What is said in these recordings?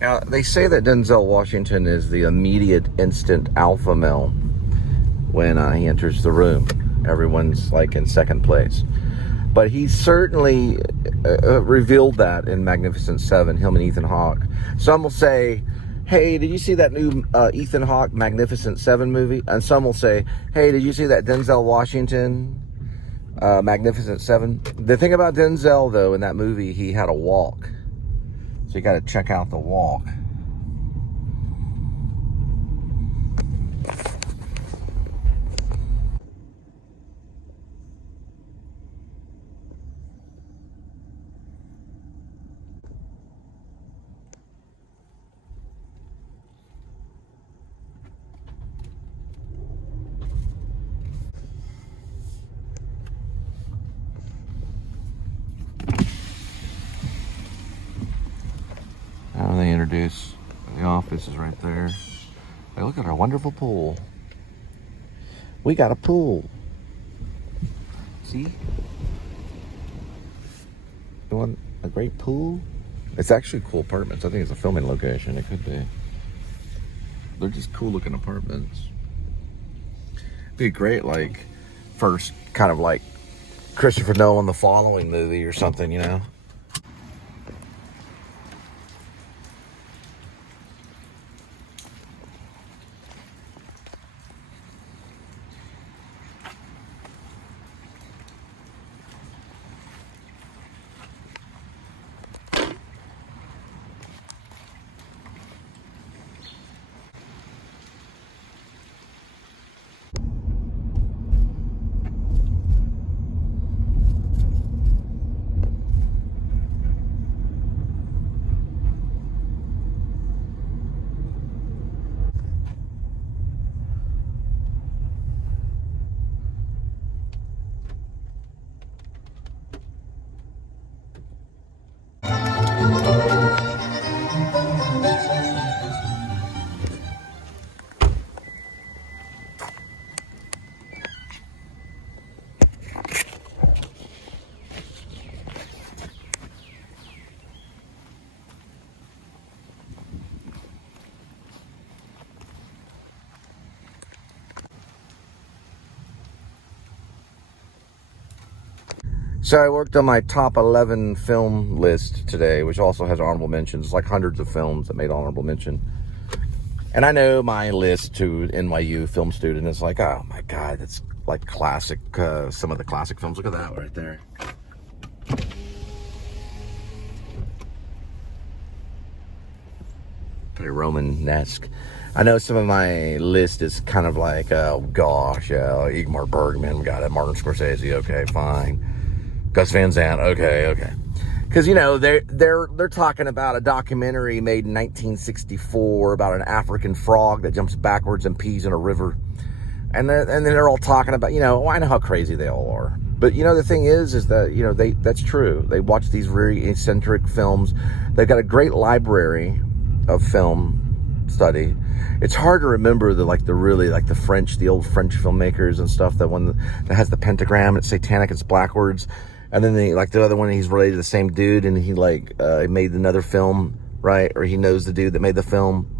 Now, they say that Denzel Washington is the immediate instant alpha male when he enters the room. Everyone's like in second place. But he certainly revealed that in Magnificent 7, him and Ethan Hawke. Some will say, hey, did you see that new Ethan Hawke Magnificent 7 movie? And some will say, hey, did you see that Denzel Washington Magnificent 7? The thing about Denzel, though, in that movie, he had a walk. So you got to check out the walk. Now they introduce the office is right there. Hey, look at our wonderful pool. We got a pool. See? You want a great pool? It's actually cool apartments. I think it's a filming location. It could be. They're just cool looking apartments. It'd be great, like, first kind of like Christopher Nolan, The Following movie or something, you know? So I worked on my top 11 film list today, which also has honorable mentions. It's like hundreds of films that made honorable mention. And I know my list to NYU film student is like, oh my God, that's like classic, some of the classic films. Look at that right there. Pretty Roman-esque. I know some of my list is kind of like, oh gosh, Ingmar Bergman, got it, Martin Scorsese, okay, fine. Gus Van Sant, okay. Because, you know, they're talking about a documentary made in 1964 about an African frog that jumps backwards and pees in a river. And then they're all talking about, you know, I know how crazy they all are. But, you know, the thing is that, you know, that's true. They watch these very eccentric films. They've got a great library of film study. It's hard to remember the French, the old French filmmakers and stuff. That one that has the pentagram, it's satanic, it's backwards. And then the other one, he's related to the same dude, and he made another film, right? Or he knows the dude that made the film,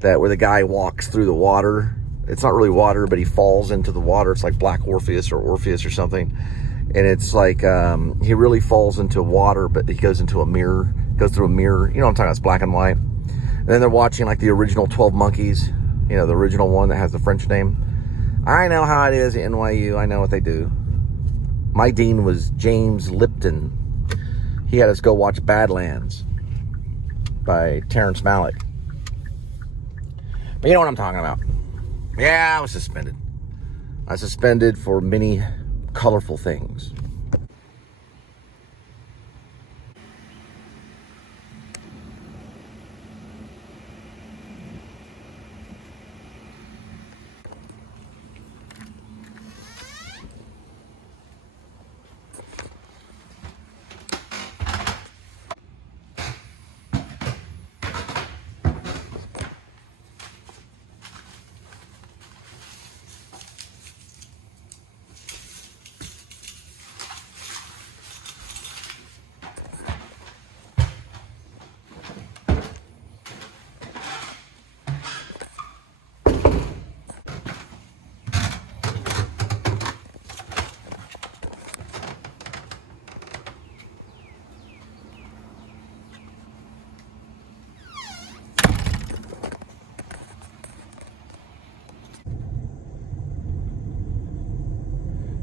where the guy walks through the water. It's not really water, but he falls into the water. It's like Black Orpheus or something. And it's like he really falls into water, but he goes through a mirror. You know what I'm talking about? It's black and white. And then they're watching like the original 12 Monkeys, you know, the original one that has the French name. I know how it is at NYU. I know what they do. My dean was James Lipton. He had us go watch Badlands by Terrence Malick. But you know what I'm talking about. Yeah, I was suspended. I was suspended for many colorful things.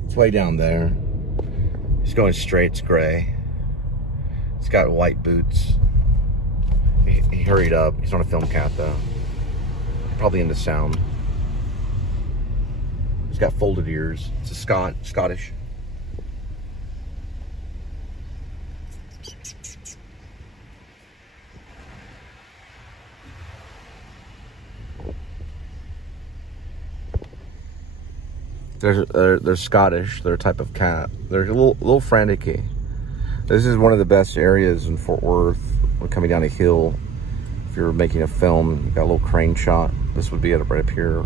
It's way down there. He's going straight, it's gray. He's got white boots. He hurried up. He's not a film cat though. Probably into sound. He's got folded ears. It's a Scottish. They're Scottish. They're a type of cat. They're a little frantic-y. This is one of the best areas in Fort Worth. We're coming down a hill. If you're making a film, you got a little crane shot. This would be it right up here.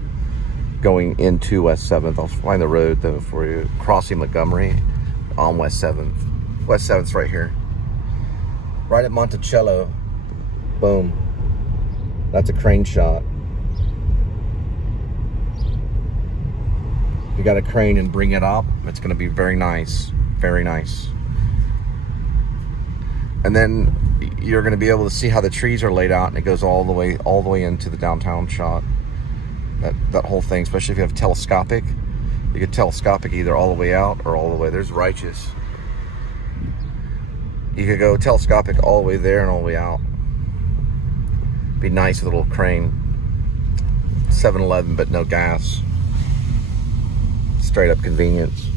Going into West 7th. I'll find the road though for you. Crossing Montgomery on West 7th. West 7th's right here. Right at Monticello. Boom. That's a crane shot. You got a crane and bring it up. It's going to be very nice. Very nice. And then you're going to be able to see how the trees are laid out, and it goes all the way into the downtown shot. That whole thing, especially if you have telescopic. You could telescopic either all the way out or all the way. There's Righteous. You could go telescopic all the way there and all the way out. Be nice with a little crane. 7-Eleven, but no gas. Straight up convenience.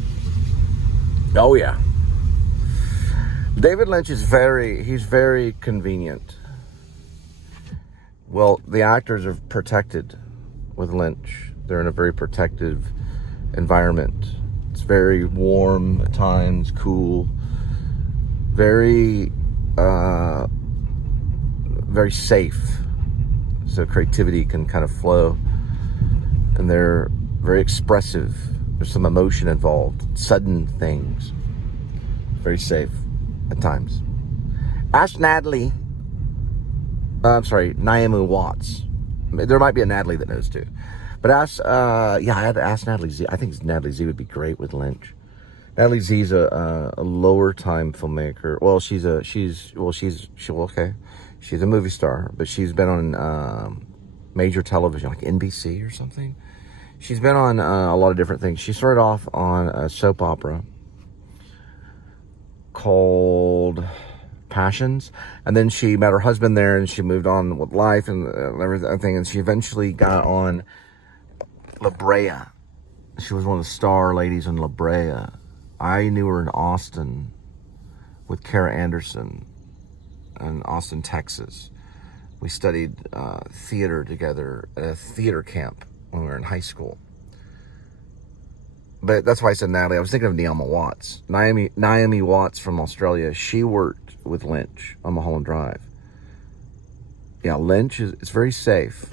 Oh yeah. David Lynch is he's very convenient. Well, the actors are protected with Lynch. They're in a very protective environment. It's very warm at times, cool, very safe. So creativity can kind of flow, and they're very expressive. There's some emotion involved, sudden things. Very safe at times. Ask Natalie. I'm sorry, Naomi Watts. There might be a Natalie that knows too. But ask, I had to ask Natalie Z. I think Natalie Z would be great with Lynch. Natalie Z's a lower time filmmaker. Well, she's a movie star, but she's been on major television, like NBC or something. She's been on a lot of different things. She started off on a soap opera called Passions, and then she met her husband there, and she moved on with life and everything, and she eventually got on La Brea. She was one of the star ladies in La Brea. I knew her in Austin with Kara Anderson in Austin, Texas. We studied theater together at a theater camp when we were in high school. But that's why I said Natalie. I was thinking of Naomi Watts. Naomi Watts from Australia. She worked with Lynch on Mulholland Drive. Yeah, Lynch it's very safe.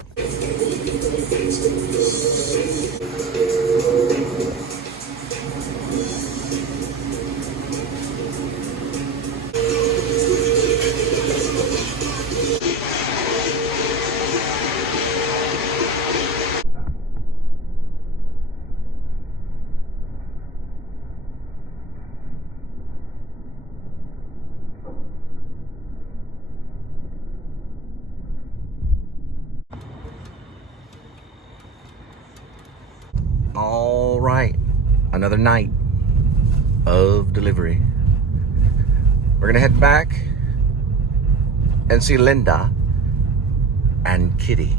All right, another night of delivery. We're gonna head back and see Linda and Kitty.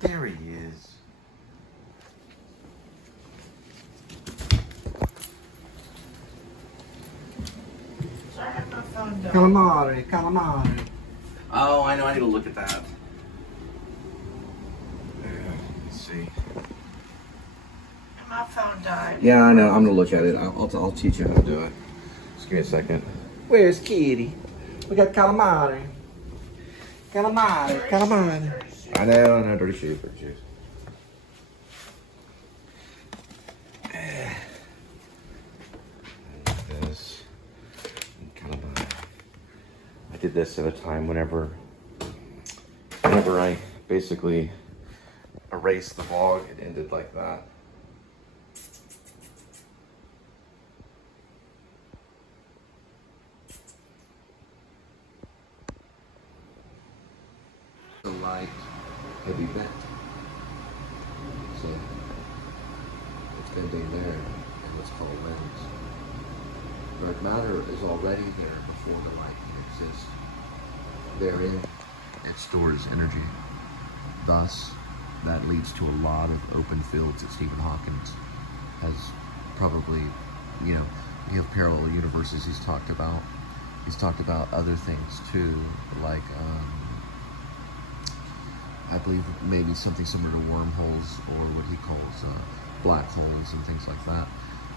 There he is. Calamari. Oh, I know. I need to look at that. Let's see. My phone died. Yeah, I know. I'm gonna look at it. I'll teach you how to do it. Just give me a second. Where's Kitty? We got calamari. Calamari. I know, dirty shoes. This calamari. I did this at a time whenever I basically erase the vlog. It ended like that. The light could be bent. So it's bending there in what's called lens. Dark matter is already there before the light can exist. Therein, it stores energy. Thus, that leads to a lot of open fields that Stephen Hawking has probably, you know, parallel universes he's talked about. He's talked about other things too, like I believe maybe something similar to wormholes, or what he calls black holes and things like that.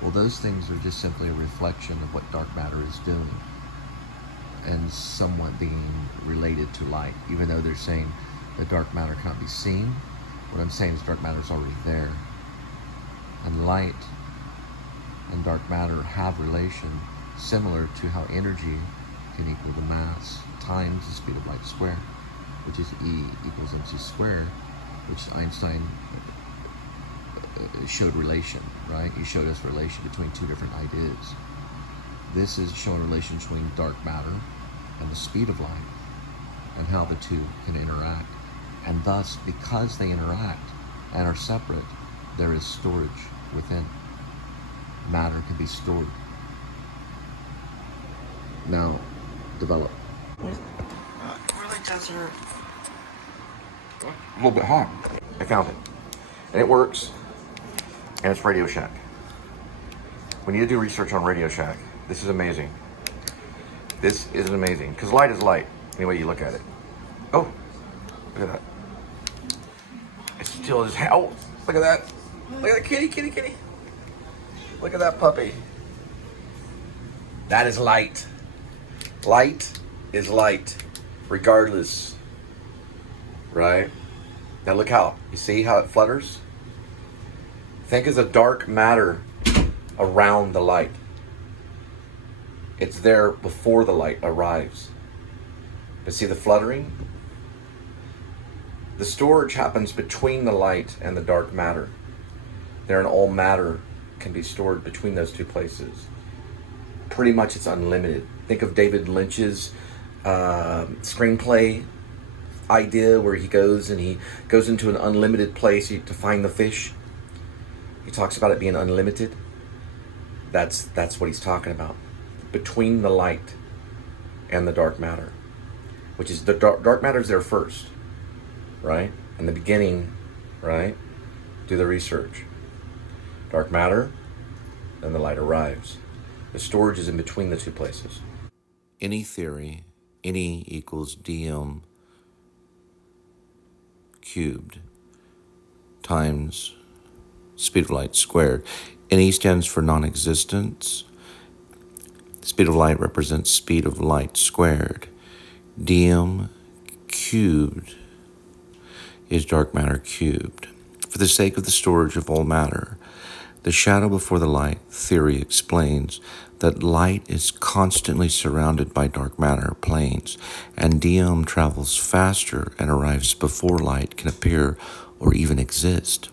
Well, those things are just simply a reflection of what dark matter is doing, and somewhat being related to light. Even though they're saying that dark matter cannot be seen, what I'm saying is dark matter is already there. And light and dark matter have relation similar to how energy can equal the mass times the speed of light squared, which is E equals mc squared, which Einstein showed relation, right? He showed us relation between two different ideas. This is showing relation between dark matter and the speed of light, and how the two can interact. And thus, because they interact and are separate, there is storage within. Matter can be stored. Now, develop. It really does hurt. A little bit hot. I found it. And it works. And it's Radio Shack. We need to do research on Radio Shack. This is amazing. This is amazing. Because light is light, any way you look at it. Oh, look at that. It's still as hell. Look at that. Look at that kitty, kitty, kitty. Look at that puppy. That is light. Light is light, regardless. Right? Now look how, you see how it flutters? Think of the dark matter around the light. It's there before the light arrives. But see the fluttering? The storage happens between the light and the dark matter. There and all matter can be stored between those two places. Pretty much it's unlimited. Think of David Lynch's screenplay idea where he goes into an unlimited place to find the fish. He talks about it being unlimited. That's what he's talking about. Between the light and the dark matter, which is the dark matter's there first, right? In the beginning, right? Do the research. Dark matter, then the light arrives. The storage is in between the two places. Any theory, any equals dm cubed times speed of light squared. Any stands for non-existence. Speed of light represents speed of light squared. dm cubed is dark matter cubed. For the sake of the storage of all matter, the shadow before the light theory explains that light is constantly surrounded by dark matter planes, and dm travels faster and arrives before light can appear or even exist.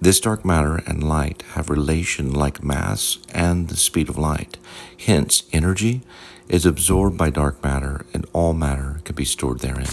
This dark matter and light have relation like mass and the speed of light. Hence, energy is absorbed by dark matter, and all matter can be stored therein.